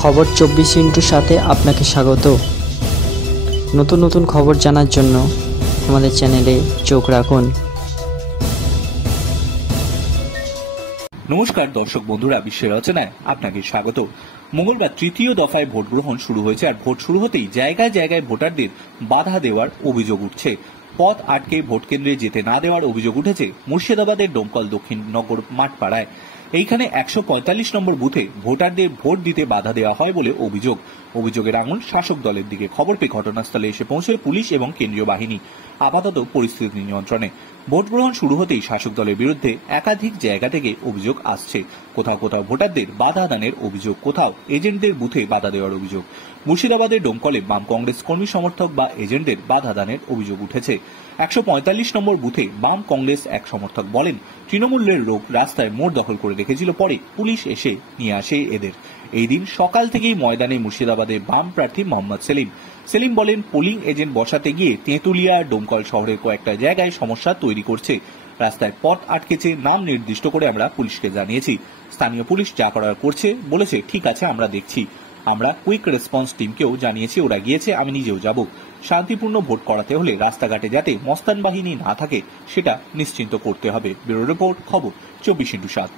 খবর 24 সাথে আপনাকে স্বাগত। নতুন নতুন খবর জানার জন্য আমাদের চ্যানেলে চোখ রাখুন। নমস্কার দর্শক বন্ধুরা, বিশ্বের রচনায় আপনাকে স্বাগত। মঙ্গলবার তৃতীয় দফায় ভোট গ্রহণ শুরু হয়েছে, আর ভোট শুরু হতেই জায়গায় জায়গায় ভোটারদের বাধা দেওয়ার অভিযোগ উঠছে। পথ আটকে ভোট কেন্দ্রে যেতে না দেওয়ার অভিযোগ উঠেছে মুর্শিদাবাদের ডোমকল দক্ষিণ নগর মাঠপাড়ায়। এইখানে 145 নম্বর বুথে ভোটারদের ভোট দিতে বাধা দেওয়া হয় বলে অভিযোগের আঙুল শাসক দলের দিকে। খবর পেয়ে ঘটনাস্থলে এসে পৌঁছে পুলিশ এবং কেন্দ্রীয় বাহিনী। আপাতত পরিস্থিতি নিয়ন্ত্রণে। ভোট গ্রহণ শুরু হতেই শাসক দলের বিরুদ্ধে একাধিক জায়গা থেকে অভিযোগ আসছে। কোথাও কোথাও ভোটারদের বাধা দানের অভিযোগ, কোথাও এজেন্টদের বুথে বাধা দেওয়ার অভিযোগ। মুর্শিদাবাদের ডোমকলে বাম কংগ্রেস কর্মী সমর্থক বা এজেন্টদের বাধা দানের অভিযোগ উঠেছে। 145 নম্বর বুথে বাম কংগ্রেস এক সমর্থক বলেন, তৃণমূলের লোক রাস্তায় মোড় দখল করে রেখেছিল, পরে পুলিশ এসে নিয়ে আসে এদের। এই দিন সকাল থেকেই ময়দানে মুর্শিদাবাদের বাম প্রার্থী মোহাম্মদ সেলিম বলেন, পোলিং এজেন্ট বসাতে গিয়ে তেঁতুলিয়া ডোমকল শহরের কয়েকটা জায়গায় সমস্যা তৈরি করছে। রাস্তায় পথ আটকেছে, নাম নির্দিষ্ট করে আমরা পুলিশকে জানিয়েছি। স্থানীয় পুলিশ যা করার করছে, বলেছে ঠিক আছে আমরা দেখছি। আমরা কুইক রেসপন্স টিমকেও জানিয়েছি, ওরা গিয়েছে, আমি নিজেও যাব। শান্তিপূর্ণ ভোট করাতে হলে রাস্তাঘাটে যাতে মস্তান বাহিনী না থাকে সেটা নিশ্চিন্ত করতে হবে। ব্যুরো রিপোর্ট, খবর 24x7।